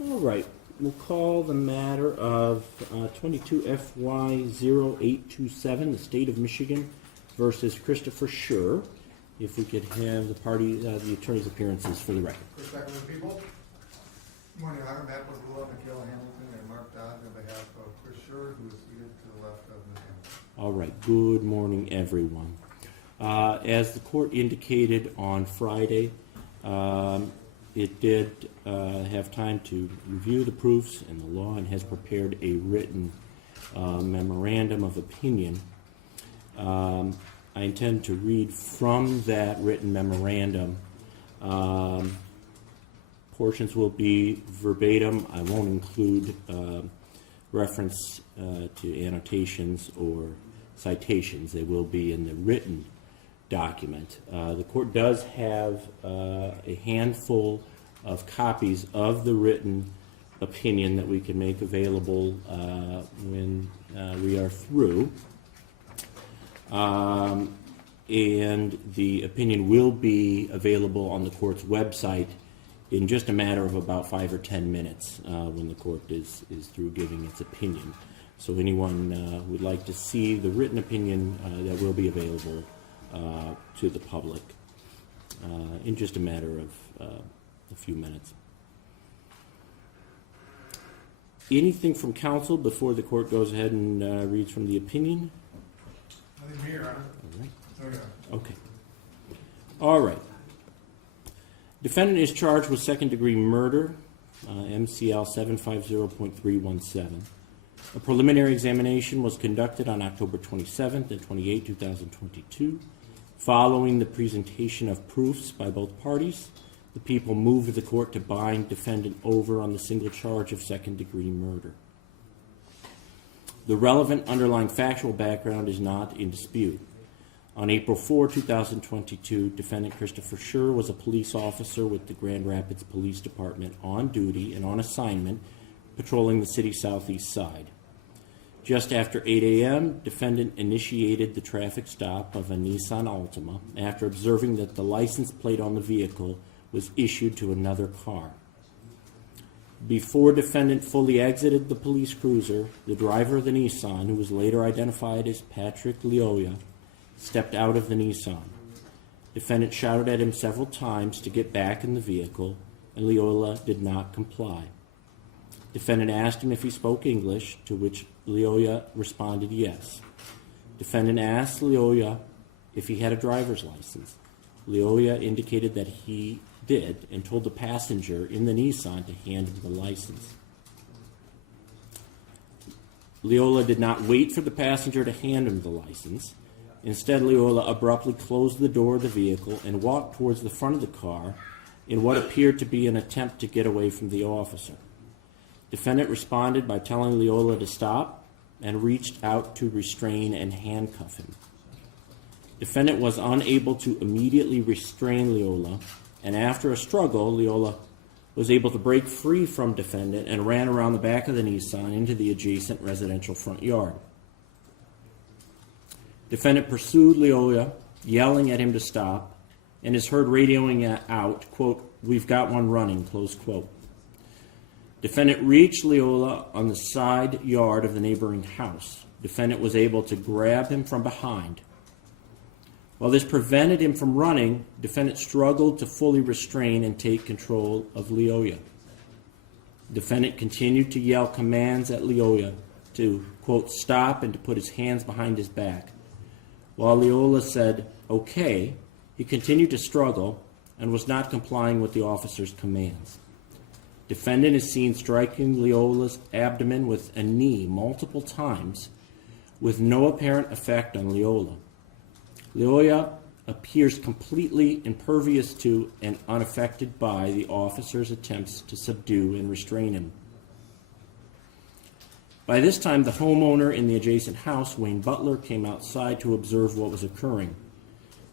All right, we'll call the matter of 22 FY 0827, the State of Michigan versus Christopher Schur. If we could have the attorney's appearances for the record. Perspective of the people. Good morning, Honor. Matt Bozula, Michaela Hamilton, and Mark Dodd on behalf of Chris Schur, who is seated to the left of Ms. Hamilton. All right, good morning, everyone. As the court indicated on Friday, it did have time to review the proofs and the law and has prepared a written memorandum of opinion. I intend to read from that written memorandum. Portions will be verbatim. I won't include reference to annotations or citations. They will be in the written document. The court does have a handful of copies of the written opinion that we can make available when we are through. And the opinion will be available on the court's website in just a matter of about 5 or 10 minutes when the court is through giving its opinion. So anyone who would like to see the written opinion that will be available to the public in just a matter of a few minutes. Anything from counsel before the court goes ahead and reads from the opinion? Nothing here, Honor. All right. Oh, yeah. Okay. All right. Defendant is charged with second-degree murder, MCL 750.317. A preliminary examination was conducted on October 27th and 28, 2022. Following the presentation of proofs by both parties, the people moved the court to bind defendant over on the single charge of second-degree murder. The relevant underlying factual background is not in dispute. On April 4, 2022, defendant Christopher Schur was a police officer with the Grand Rapids Police Department on duty and on assignment patrolling the city's southeast side. Just after 8 a.m., defendant initiated the traffic stop of a Nissan Altima after observing that the license plate on the vehicle was issued to another car. Before defendant fully exited the police cruiser, the driver of the Nissan, who was later identified as Patrick Lyoya, stepped out of the Nissan. Defendant shouted at him several times to get back in the vehicle, and Lyoya did not comply. Defendant asked him if he spoke English, to which Lyoya responded yes. Defendant asked Lyoya if he had a driver's license. Lyoya indicated that he did and told the passenger in the Nissan to hand him the license. Lyoya did not wait for the passenger to hand him the license. Instead, Lyoya abruptly closed the door of the vehicle and walked towards the front of the car in what appeared to be an attempt to get away from the officer. Defendant responded by telling Lyoya to stop and reached out to restrain and handcuff him. Defendant was unable to immediately restrain Lyoya, and after a struggle, Lyoya was able to break free from defendant and ran around the back of the Nissan into the adjacent residential front yard. Defendant pursued Lyoya, yelling at him to stop, and is heard radioing out, quote, "We've got one running," close quote. Defendant reached Lyoya on the side yard of the neighboring house. Defendant was able to grab him from behind. While this prevented him from running, defendant struggled to fully restrain and take control of Lyoya. Defendant continued to yell commands at Lyoya to, quote, "stop," and to put his hands behind his back. While Lyoya said, "okay," he continued to struggle and was not complying with the officer's commands. Defendant is seen striking Lyoya's abdomen with a knee multiple times with no apparent effect on Lyoya. Lyoya appears completely impervious to and unaffected by the officer's attempts to subdue and restrain him. By this time, the homeowner in the adjacent house, Wayne Butler, came outside to observe what was occurring.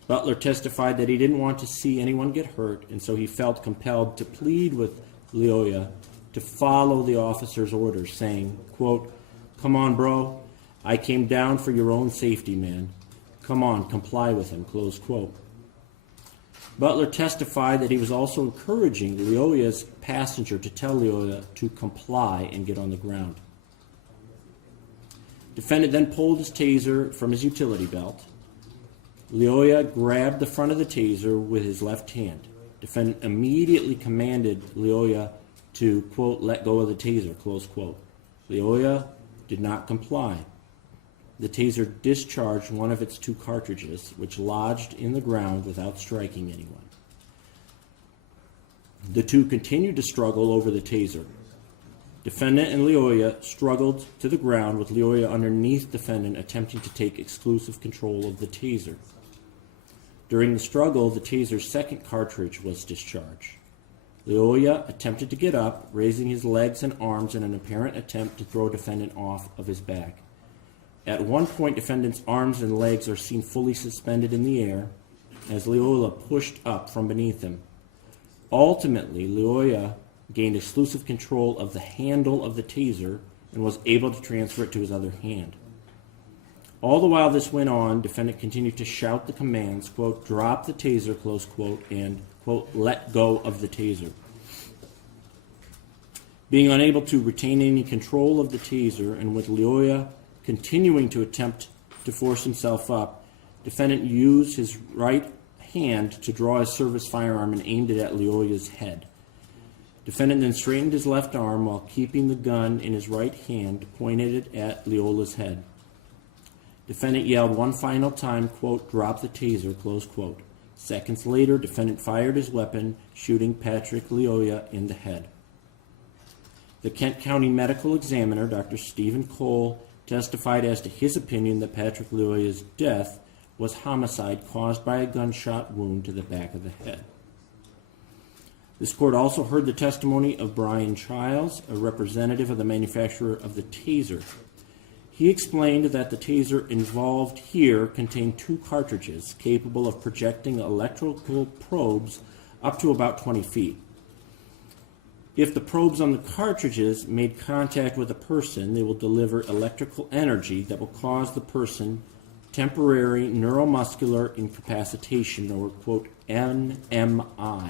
Butler testified that he didn't want to see anyone get hurt, and so he felt compelled to plead with Lyoya to follow the officer's orders, saying, quote, "Come on, bro. I came down for your own safety, man. Come on, comply with him," close quote. Butler testified that he was also encouraging Lyoya's passenger to tell Lyoya to comply and get on the ground. Defendant then pulled his taser from his utility belt. Lyoya grabbed the front of the taser with his left hand. Defendant immediately commanded Lyoya to, quote, let go of the taser, close quote. Lyoya did not comply. The taser discharged one of its 2 cartridges, which lodged in the ground without striking anyone. The two continued to struggle over the taser. Defendant and Lyoya struggled to the ground, with Lyoya underneath defendant attempting to take exclusive control of the taser. During the struggle, the taser's second cartridge was discharged. Lyoya attempted to get up, raising his legs and arms in an apparent attempt to throw defendant off of his back. At one point, defendant's arms and legs are seen fully suspended in the air as Lyoya pushed up from beneath him. Ultimately, Lyoya gained exclusive control of the handle of the taser and was able to transfer it to his other hand. All the while this went on, defendant continued to shout the commands, quote, drop the taser, close quote, and, quote, let go of the taser. Being unable to retain any control of the taser, and with Lyoya continuing to attempt to force himself up, defendant used his right hand to draw his service firearm and aimed it at Lyoya's head. Defendant then straightened his left arm while keeping the gun in his right hand, pointed it at Lyoya's head. Defendant yelled one final time, quote, drop the taser, close quote. Seconds later, defendant fired his weapon, shooting Patrick Lyoya in the head. The Kent County Medical Examiner, Dr. Stephen Cole, testified as to his opinion that Patrick Lyoya's death was homicide caused by a gunshot wound to the back of the head. This court also heard the testimony of Brian Childs, a representative of the manufacturer of the taser. He explained that the taser involved here contained 2 cartridges capable of projecting electrical probes up to about 20 feet. If the probes on the cartridges made contact with a person, they will deliver electrical energy that will cause the person temporary neuromuscular incapacitation, or, quote, NMI.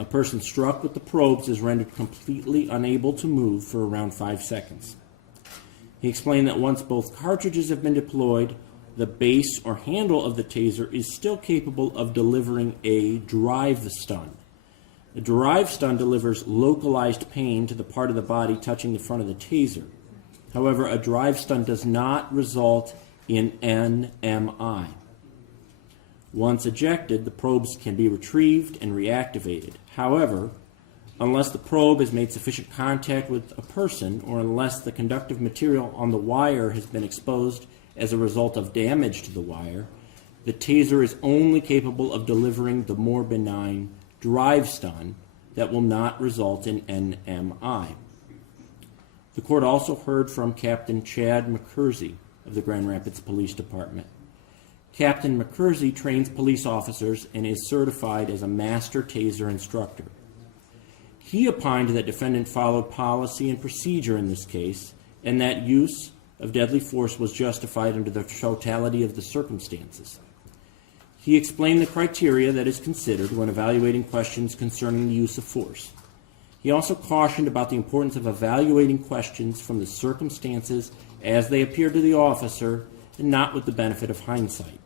A person struck with the probes is rendered completely unable to move for around 5 seconds. He explained that once both cartridges have been deployed, the base or handle of the taser is still capable of delivering a drive stun. A drive stun delivers localized pain to the part of the body touching the front of the taser. However, a drive stun does not result in NMI. Once ejected, the probes can be retrieved and reactivated. However, unless the probe has made sufficient contact with a person, or unless the conductive material on the wire has been exposed as a result of damage to the wire, the taser is only capable of delivering the more benign drive stun that will not result in NMI. The court also heard from Captain Chad McCursey of the Grand Rapids Police Department. Captain McCursey trains police officers and is certified as a master taser instructor. He opined that defendant followed policy and procedure in this case, and that use of deadly force was justified under the totality of the circumstances. He explained the criteria that is considered when evaluating questions concerning the use of force. He also cautioned about the importance of evaluating questions from the circumstances as they appear to the officer and not with the benefit of hindsight.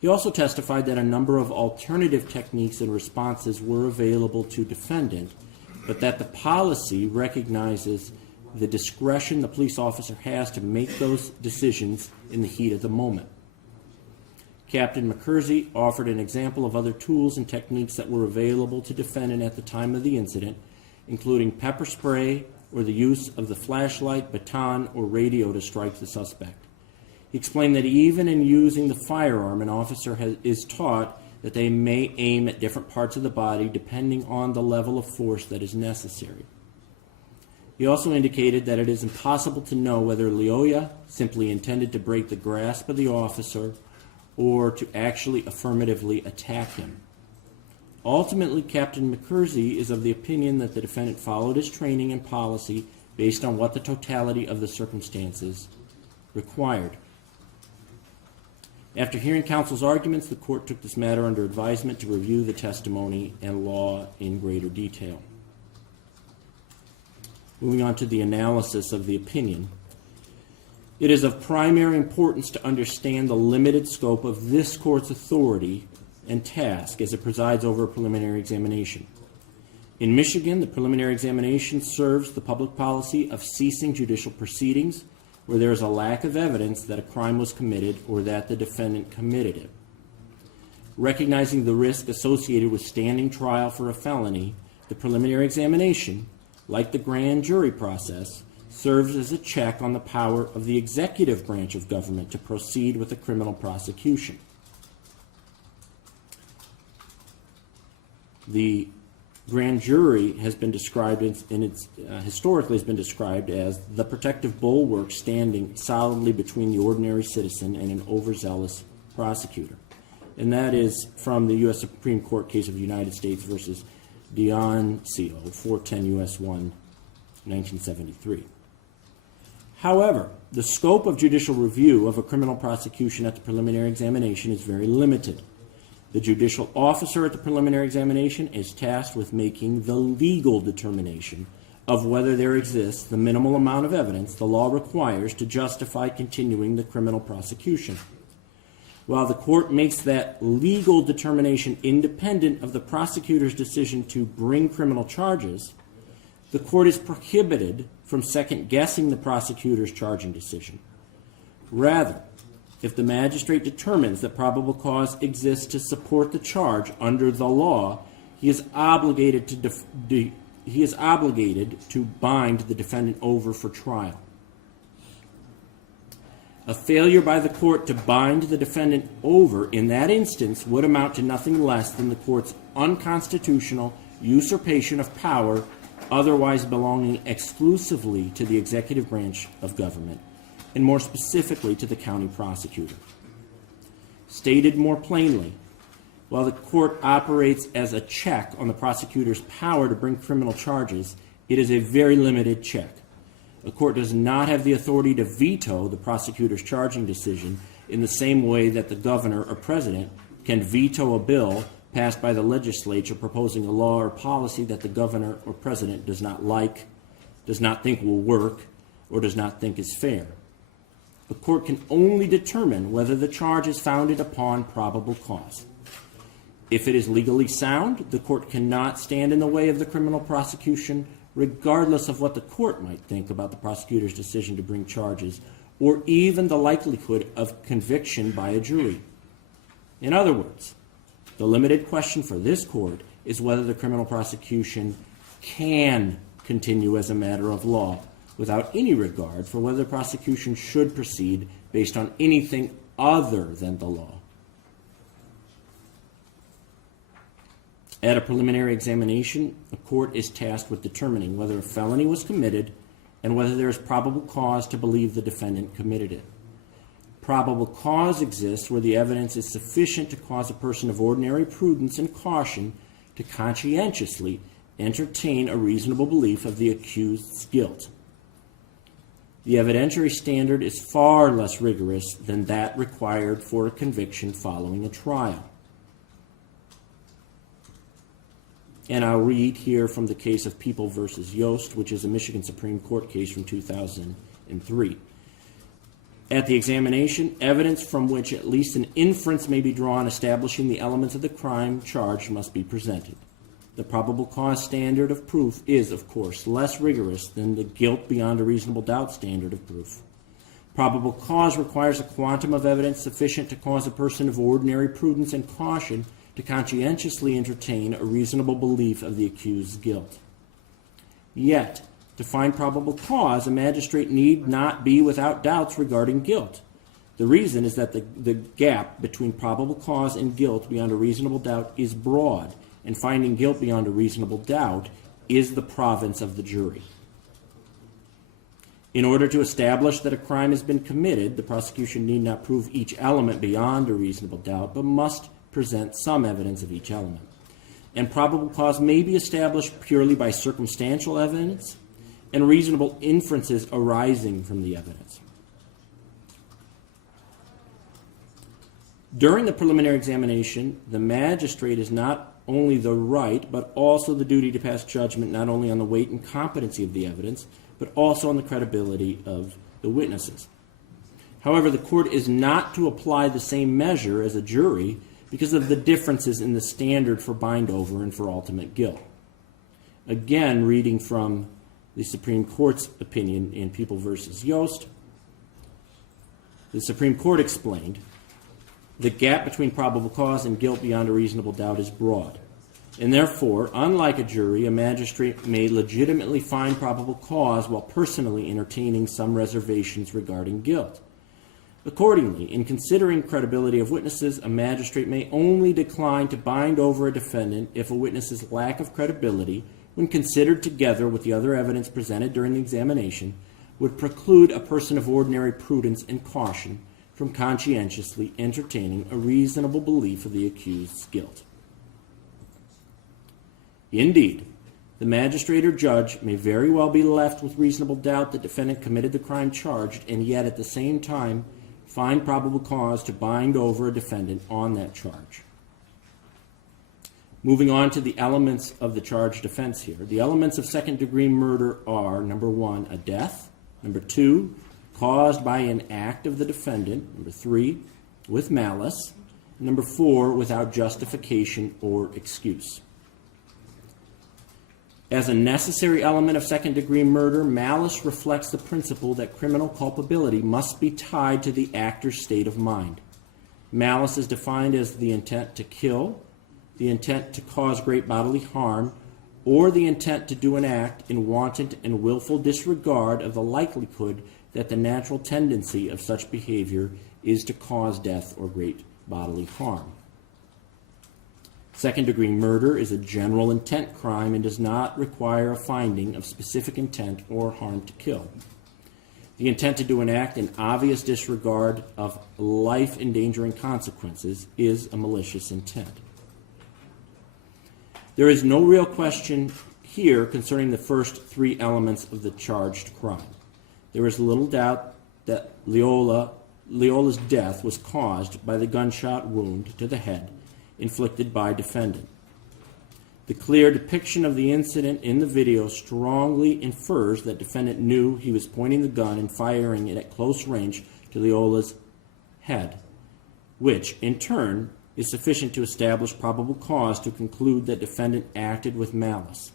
He also testified that a number of alternative techniques and responses were available to defendant, but that the policy recognizes the discretion the police officer has to make those decisions in the heat of the moment. Captain McCursey offered an example of other tools and techniques that were available to defendant at the time of the incident, including pepper spray or the use of the flashlight, baton, or radio to strike the suspect. He explained that even in using the firearm, an officer is taught that they may aim at different parts of the body depending on the level of force that is necessary. He also indicated that it is impossible to know whether Lyoya simply intended to break the grasp of the officer or to actually affirmatively attack him. Ultimately, Captain McCursey is of the opinion that the defendant followed his training and policy based on what the totality of the circumstances required. After hearing counsel's arguments, the court took this matter under advisement to review the testimony and law in greater detail. Moving on to the analysis of the opinion. It is of primary importance to understand the limited scope of this court's authority and task as it presides over a preliminary examination. In Michigan, the preliminary examination serves the public policy of ceasing judicial proceedings where there is a lack of evidence that a crime was committed or that the defendant committed it. Recognizing the risk associated with standing trial for a felony, the preliminary examination, like the grand jury process, serves as a check on the power of the executive branch of government to proceed with a criminal prosecution. The grand jury has been described historically has been described as the protective bulwark standing solidly between the ordinary citizen and an overzealous prosecutor. And that is from the U.S. Supreme Court case of United States versus Dioncio, 410 U.S. 1, 1973. However, the scope of judicial review of a criminal prosecution at the preliminary examination is very limited. The judicial officer at the preliminary examination is tasked with making the legal determination of whether there exists the minimal amount of evidence the law requires to justify continuing the criminal prosecution. While the court makes that legal determination independent of the prosecutor's decision to bring criminal charges, the court is prohibited from second-guessing the prosecutor's charging decision. Rather, if the magistrate determines that probable cause exists to support the charge under the law, he is obligated to bind the defendant over for trial. A failure by the court to bind the defendant over in that instance would amount to nothing less than the court's unconstitutional usurpation of power otherwise belonging exclusively to the executive branch of government, and more specifically to the county prosecutor. Stated more plainly, while the court operates as a check on the prosecutor's power to bring criminal charges, it is a very limited check. A court does not have the authority to veto the prosecutor's charging decision in the same way that the governor or president can veto a bill passed by the legislature proposing a law or policy that the governor or president does not like, does not think will work, or does not think is fair. The court can only determine whether the charge is founded upon probable cause. If it is legally sound, the court cannot stand in the way of the criminal prosecution, regardless of what the court might think about the prosecutor's decision to bring charges, or even the likelihood of conviction by a jury. In other words, the limited question for this court is whether the criminal prosecution can continue as a matter of law, without any regard for whether the prosecution should proceed based on anything other than the law. At a preliminary examination, a court is tasked with determining whether a felony was committed and whether there is probable cause to believe the defendant committed it. Probable cause exists where the evidence is sufficient to cause a person of ordinary prudence and caution to conscientiously entertain a reasonable belief of the accused's guilt. The evidentiary standard is far less rigorous than that required for a conviction following a trial. And I'll read here from the case of People v. Yost, which is a Michigan Supreme Court case from 2003. At the examination, evidence from which at least an inference may be drawn establishing the elements of the crime charged must be presented. The probable cause standard of proof is, of course, less rigorous than the guilt beyond a reasonable doubt standard of proof. Probable cause requires a quantum of evidence sufficient to cause a person of ordinary prudence and caution to conscientiously entertain a reasonable belief of the accused's guilt. Yet, to find probable cause, a magistrate need not be without doubts regarding guilt. The reason is that the gap between probable cause and guilt beyond a reasonable doubt is broad, and finding guilt beyond a reasonable doubt is the province of the jury. In order to establish that a crime has been committed, the prosecution need not prove each element beyond a reasonable doubt, but must present some evidence of each element. And probable cause may be established purely by circumstantial evidence and reasonable inferences arising from the evidence. During the preliminary examination, the magistrate is not only the right, but also the duty to pass judgment not only on the weight and competency of the evidence, but also on the credibility of the witnesses. However, the court is not to apply the same measure as a jury because of the differences in the standard for bind-over and for ultimate guilt. Again, reading from the Supreme Court's opinion in People v. Yost, the Supreme Court explained, the gap between probable cause and guilt beyond a reasonable doubt is broad, and therefore, unlike a jury, a magistrate may legitimately find probable cause while personally entertaining some reservations regarding guilt. Accordingly, in considering credibility of witnesses, a magistrate may only decline to bind over a defendant if a witness's lack of credibility, when considered together with the other evidence presented during the examination, would preclude a person of ordinary prudence and caution from conscientiously entertaining a reasonable belief of the accused's guilt. Indeed, the magistrate or judge may very well be left with reasonable doubt the defendant committed the crime charged, and yet at the same time find probable cause to bind over a defendant on that charge. Moving on to the elements of the charged offense here. The elements of second-degree murder are, number 1, a death, number 2, caused by an act of the defendant, number 3, with malice, number 4, without justification or excuse. As a necessary element of second-degree murder, malice reflects the principle that criminal culpability must be tied to the actor's state of mind. Malice is defined as the intent to kill, the intent to cause great bodily harm, or the intent to do an act in wanton and willful disregard of the likelihood that the natural tendency of such behavior is to cause death or great bodily harm. Second-degree murder is a general intent crime and does not require a finding of specific intent or harm to kill. The intent to do an act in obvious disregard of life-endangering consequences is a malicious intent. There is no real question here concerning the first 3 elements of the charged crime. There is little doubt that Lyola's death was caused by the gunshot wound to the head inflicted by defendant. The clear depiction of the incident in the video strongly infers that defendant knew he was pointing the gun and firing it at close range to Lyola's head, which, in turn, is sufficient to establish probable cause to conclude that defendant acted with malice.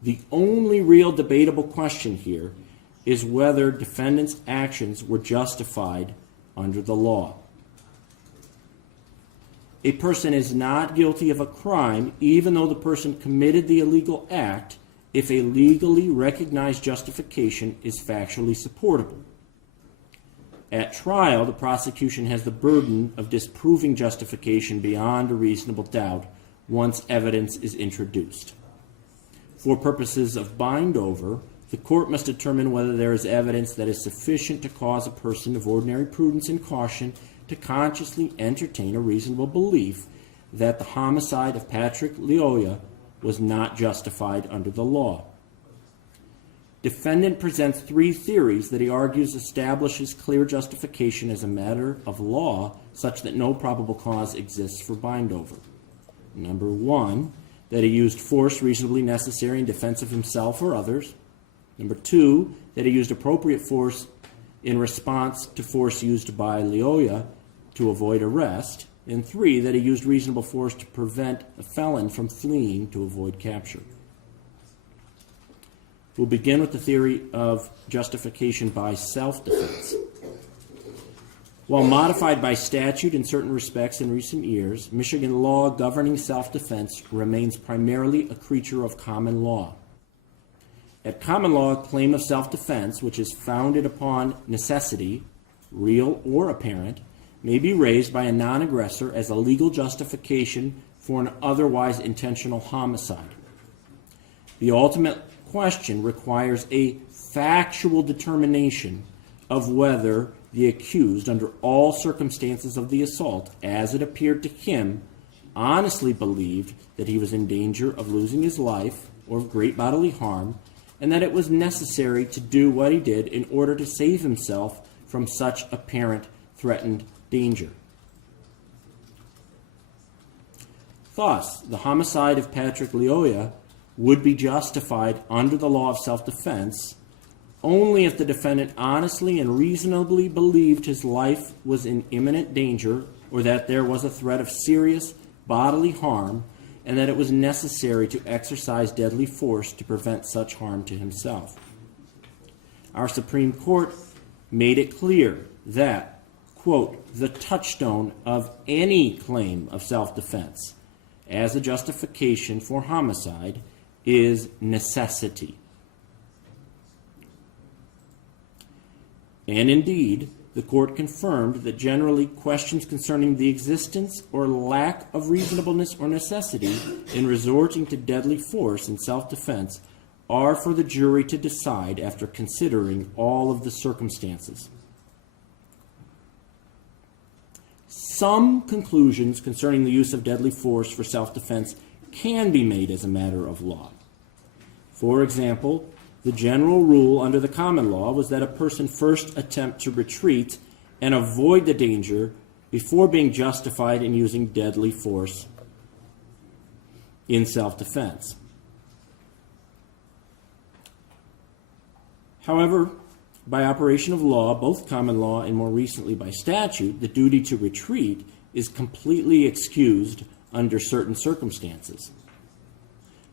The only real debatable question here is whether defendant's actions were justified under the law. A person is not guilty of a crime even though the person committed the illegal act if a legally recognized justification is factually supportable. At trial, the prosecution has the burden of disproving justification beyond a reasonable doubt once evidence is introduced. For purposes of bind-over, the court must determine whether there is evidence that is sufficient to cause a person of ordinary prudence and caution to consciously entertain a reasonable belief that the homicide of Patrick Lyoya was not justified under the law. Defendant presents 3 theories that he argues establishes clear justification as a matter of law such that no probable cause exists for bind-over. Number 1, that he used force reasonably necessary in defense of himself or others. Number 2, that he used appropriate force in response to force used by Lyoya to avoid arrest. And 3, that he used reasonable force to prevent a felon from fleeing to avoid capture. We'll begin with the theory of justification by self-defense. While modified by statute in certain respects in recent years, Michigan law governing self-defense remains primarily a creature of common law. At common law, a claim of self-defense, which is founded upon necessity, real or apparent, may be raised by a non-aggressor as a legal justification for an otherwise intentional homicide. The ultimate question requires a factual determination of whether the accused, under all circumstances of the assault, as it appeared to him, honestly believed that he was in danger of losing his life or of great bodily harm, and that it was necessary to do what he did in order to save himself from such apparent threatened danger. Thus, the homicide of Patrick Lyoya would be justified under the law of self-defense only if the defendant honestly and reasonably believed his life was in imminent danger or that there was a threat of serious bodily harm and that it was necessary to exercise deadly force to prevent such harm to himself. Our Supreme Court made it clear that, quote, the touchstone of any claim of self-defense as a justification for homicide is necessity. And indeed, the court confirmed that generally questions concerning the existence or lack of reasonableness or necessity in resorting to deadly force in self-defense are for the jury to decide after considering all of the circumstances. Some conclusions concerning the use of deadly force for self-defense can be made as a matter of law. For example, the general rule under the common law was that a person first attempt to retreat and avoid the danger before being justified in using deadly force in self-defense. However, by operation of law, both common law and more recently by statute, the duty to retreat is completely excused under certain circumstances.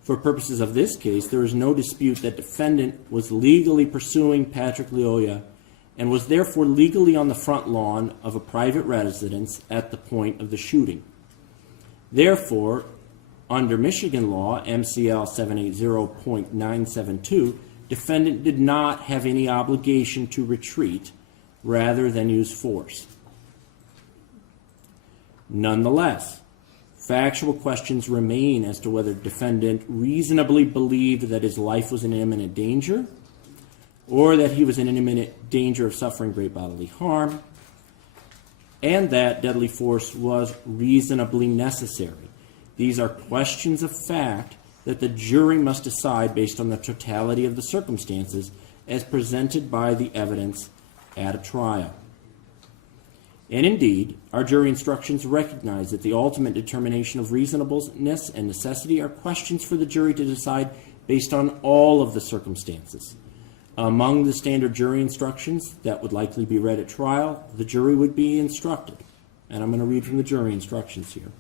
For purposes of this case, there is no dispute that defendant was legally pursuing Patrick Lyoya and was therefore legally on the front lawn of a private residence at the point of the shooting. Therefore, under Michigan law, MCL 780.972, defendant did not have any obligation to retreat rather than use force. Nonetheless, factual questions remain as to whether defendant reasonably believed that his life was in imminent danger or that he was in imminent danger of suffering great bodily harm and that deadly force was reasonably necessary. These are questions of fact that the jury must decide based on the totality of the circumstances as presented by the evidence at a trial. And indeed, our jury instructions recognize that the ultimate determination of reasonableness and necessity are questions for the jury to decide based on all of the circumstances. Among the standard jury instructions that would likely be read at trial, the jury would be instructed. And I'm going to read from the jury instructions here.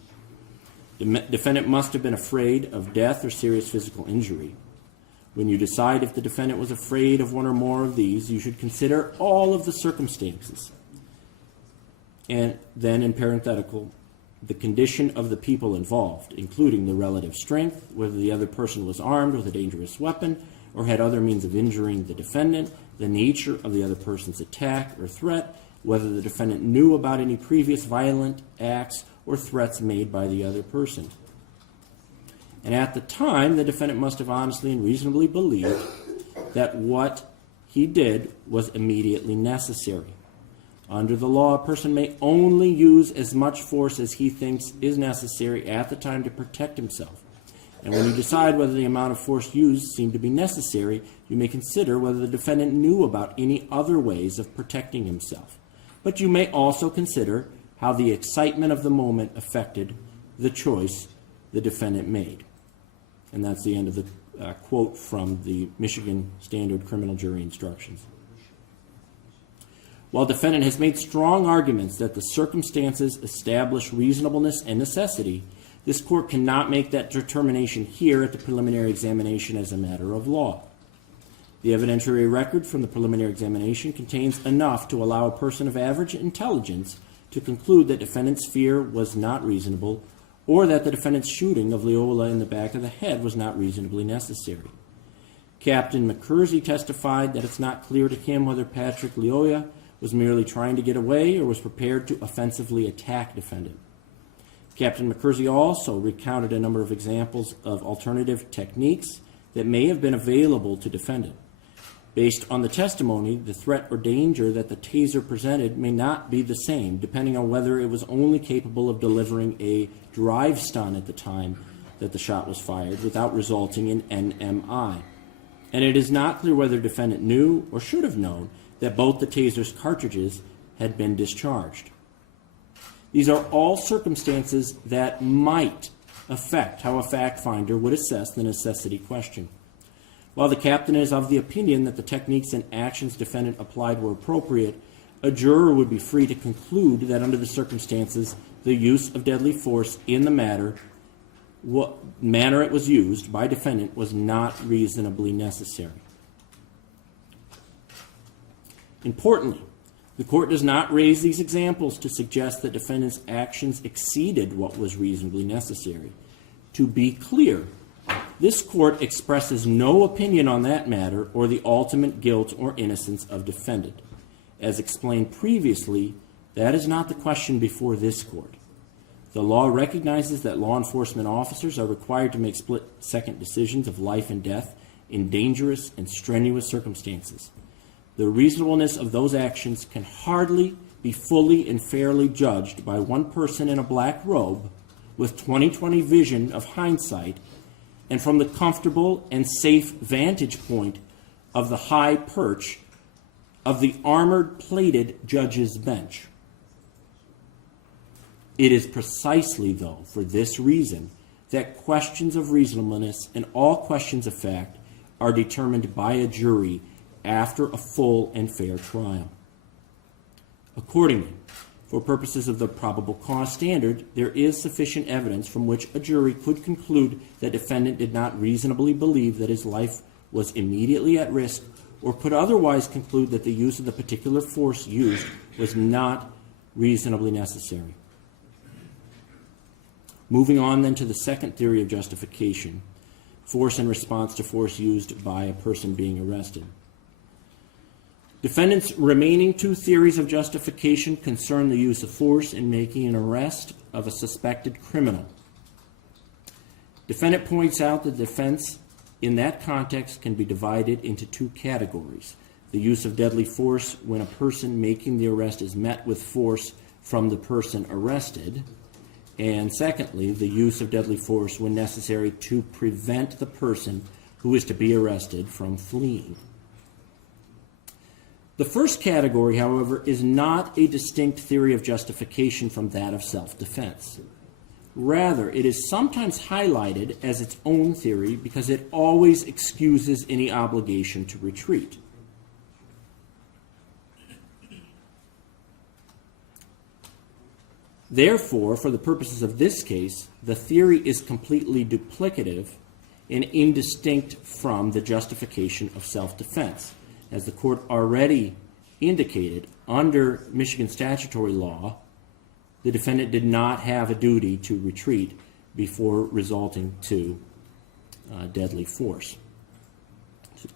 The defendant must have been afraid of death or serious physical injury. When you decide if the defendant was afraid of one or more of these, you should consider all of the circumstances. And then in parenthetical, the condition of the people involved, including the relative strength, whether the other person was armed with a dangerous weapon or had other means of injuring the defendant, the nature of the other person's attack or threat, whether the defendant knew about any previous violent acts or threats made by the other person. And at the time, the defendant must have honestly and reasonably believed that what he did was immediately necessary. Under the law, a person may only use as much force as he thinks is necessary at the time to protect himself. And when you decide whether the amount of force used seemed to be necessary, you may consider whether the defendant knew about any other ways of protecting himself. But you may also consider how the excitement of the moment affected the choice the defendant made. And that's the end of the quote from the Michigan Standard Criminal Jury Instructions. While defendant has made strong arguments that the circumstances establish reasonableness and necessity, this court cannot make that determination here at the preliminary examination as a matter of law. The evidentiary record from the preliminary examination contains enough to allow a person of average intelligence to conclude that defendant's fear was not reasonable or that the defendant's shooting of Lyoya in the back of the head was not reasonably necessary. Captain McCursey testified that it's not clear to him whether Patrick Lyoya was merely trying to get away or was prepared to offensively attack defendant. Captain McCursey also recounted a number of examples of alternative techniques that may have been available to defendant. Based on the testimony, the threat or danger that the taser presented may not be the same, depending on whether it was only capable of delivering a drive stun at the time that the shot was fired without resulting in NMI. And it is not clear whether defendant knew or should have known that both the taser's cartridges had been discharged. These are all circumstances that might affect how a fact finder would assess the necessity question. While the captain is of the opinion that the techniques and actions defendant applied were appropriate, a juror would be free to conclude that under the circumstances, the use of deadly force in the manner it was used by defendant was not reasonably necessary. Importantly, the court does not raise these examples to suggest that defendant's actions exceeded what was reasonably necessary. To be clear, this court expresses no opinion on that matter or the ultimate guilt or innocence of defendant. As explained previously, that is not the question before this court. The law recognizes that law enforcement officers are required to make split-second decisions of life and death in dangerous and strenuous circumstances. The reasonableness of those actions can hardly be fully and fairly judged by one person in a black robe with 20/20 vision of hindsight and from the comfortable and safe vantage point of the high perch of the armored-plated judge's bench. It is precisely, though, for this reason that questions of reasonableness and all questions of fact are determined by a jury after a full and fair trial. Accordingly, for purposes of the probable cause standard, there is sufficient evidence from which a jury could conclude that defendant did not reasonably believe that his life was immediately at risk or could otherwise conclude that the use of the particular force used was not reasonably necessary. Moving on then to the second theory of justification, force in response to force used by a person being arrested. Defendant's remaining two theories of justification concern the use of force in making an arrest of a suspected criminal. Defendant points out that defense in that context can be divided into two categories: the use of deadly force when a person making the arrest is met with force from the person arrested, and secondly, the use of deadly force when necessary to prevent the person who is to be arrested from fleeing. The first category, however, is not a distinct theory of justification from that of self-defense. Rather, it is sometimes highlighted as its own theory because it always excuses any obligation to retreat. Therefore, for the purposes of this case, the theory is completely duplicative and indistinct from the justification of self-defense. As the court already indicated, under Michigan statutory law, the defendant did not have a duty to retreat before resorting to deadly force.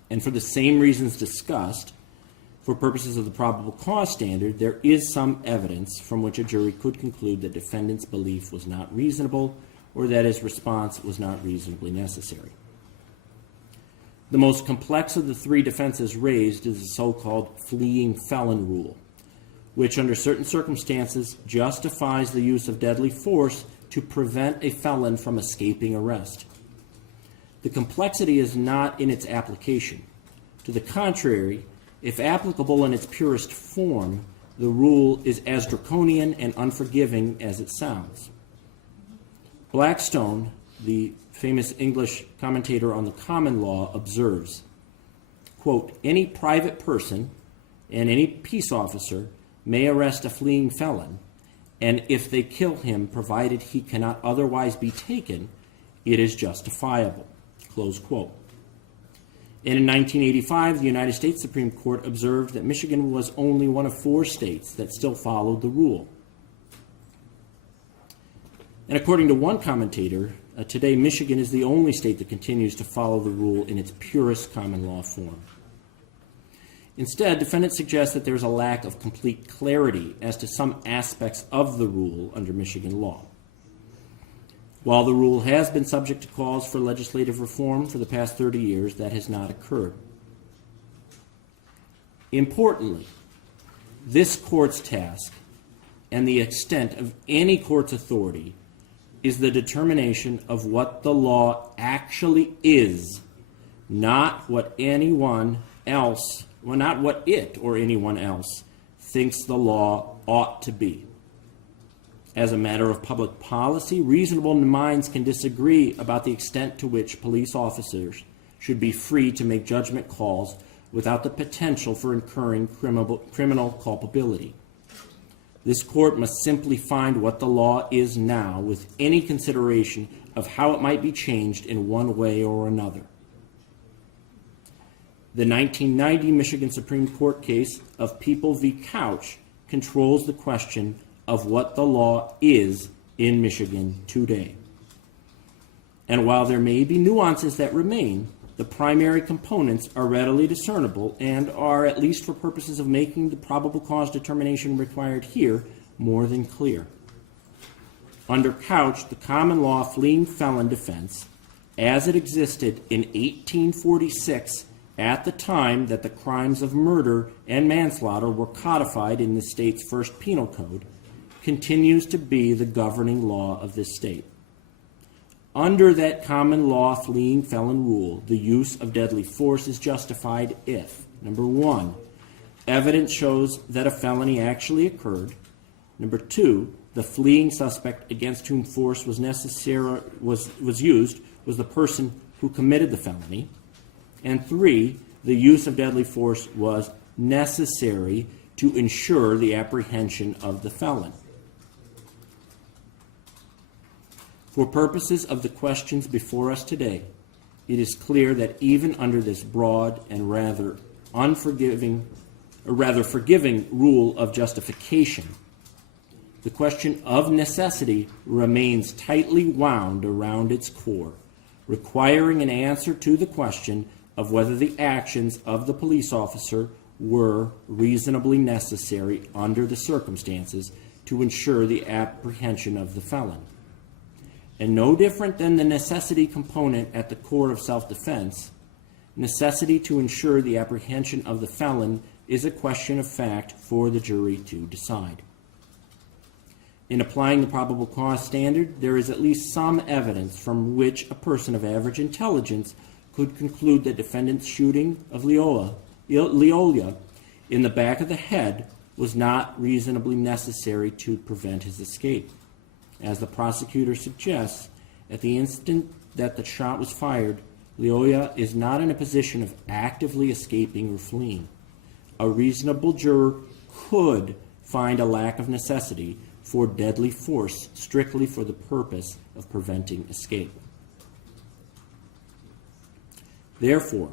And for the same reasons discussed, for purposes of the probable cause standard, there is some evidence from which a jury could conclude that defendant's belief was not reasonable or that his response was not reasonably necessary. The most complex of the three defenses raised is the so-called fleeing felon rule, which under certain circumstances justifies the use of deadly force to prevent a felon from escaping arrest. The complexity is not in its application. To the contrary, if applicable in its purest form, the rule is as draconian and unforgiving as it sounds. Blackstone, the famous English commentator on the common law, observes, quote, "Any private person and any peace officer may arrest a fleeing felon, and if they kill him, provided he cannot otherwise be taken, it is justifiable," close quote. And in 1985, the United States Supreme Court observed that Michigan was only one of 4 states that still followed the rule. And according to one commentator, today Michigan is the only state that continues to follow the rule in its purest common law form. Instead, defendants suggest that there is a lack of complete clarity as to some aspects of the rule under Michigan law. While the rule has been subject to calls for legislative reform for the past 30 years, that has not occurred. Importantly, this court's task and the extent of any court's authority is the determination of what the law actually is, not what anyone else, well, not what it or anyone else thinks the law ought to be. As a matter of public policy, reasonable minds can disagree about the extent to which police officers should be free to make judgment calls without the potential for incurring criminal culpability. This court must simply find what the law is now with any consideration of how it might be changed in one way or another. The 1990 Michigan Supreme Court case of People v. Couch controls the question of what the law is in Michigan today. And while there may be nuances that remain, the primary components are readily discernible and are, at least for purposes of making the probable cause determination required here, more than clear. Under Couch, the common law fleeing felon defense, as it existed in 1846 at the time that the crimes of murder and manslaughter were codified in the state's first penal code, continues to be the governing law of this state. Under that common law fleeing felon rule, the use of deadly force is justified if, number one, evidence shows that a felony actually occurred. Number two, the fleeing suspect against whom force was used was the person who committed the felony. And three, the use of deadly force was necessary to ensure the apprehension of the felon. For purposes of the questions before us today, it is clear that even under this broad and rather forgiving rule of justification, the question of necessity remains tightly wound around its core, requiring an answer to the question of whether the actions of the police officer were reasonably necessary under the circumstances to ensure the apprehension of the felon. And no different than the necessity component at the core of self-defense, necessity to ensure the apprehension of the felon is a question of fact for the jury to decide. In applying the probable cause standard, there is at least some evidence from which a person of average intelligence could conclude that defendant's shooting of Lyoya in the back of the head was not reasonably necessary to prevent his escape. As the prosecutor suggests, at the instant that the shot was fired, Lyoya is not in a position of actively escaping or fleeing. A reasonable juror could find a lack of necessity for deadly force strictly for the purpose of preventing escape. Therefore,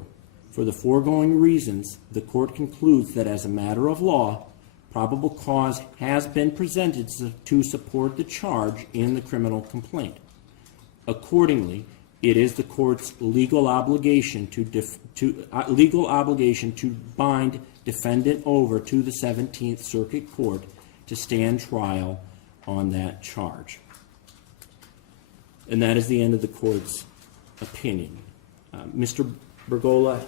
for the foregoing reasons, the court concludes that as a matter of law, probable cause has been presented to support the charge in the criminal complaint. Accordingly, it is the court's legal obligation to bind defendant over to the 17th Circuit Court to stand trial on that charge. And that is the end of the court's opinion. Mr. Bergola,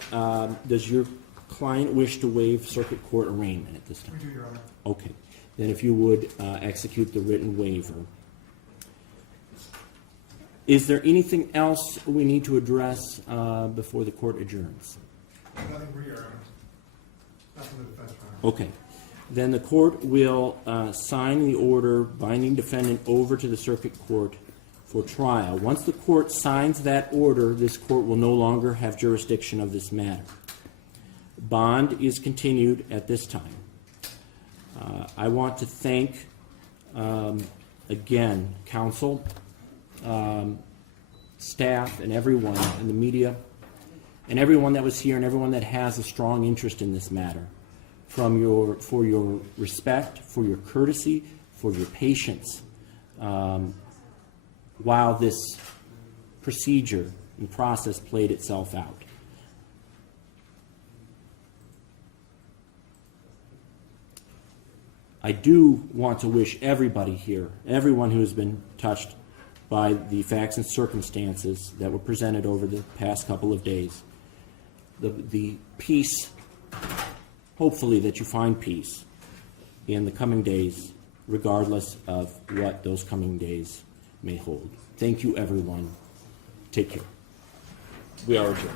does your client wish to waive circuit court arraignment at this time? We do, Your Honor. Okay. Then if you would execute the written waiver. Is there anything else we need to address before the court adjourns? Nothing for Your Honor. Nothing for the defense, Your Honor. Okay. Then the court will sign the order binding defendant over to the circuit court for trial. Once the court signs that order, this court will no longer have jurisdiction of this matter. Bond is continued at this time. I want to thank, again, counsel, staff, and everyone in the media, and everyone that was here, and everyone that has a strong interest in this matter, for your respect, for your courtesy, for your patience, while this procedure and process played itself out. I do want to wish everybody here, everyone who has been touched by the facts and circumstances that were presented over the past couple of days, the peace, hopefully that you find peace in the coming days, regardless of what those coming days may hold. Thank you, everyone. Take care. We are adjourned.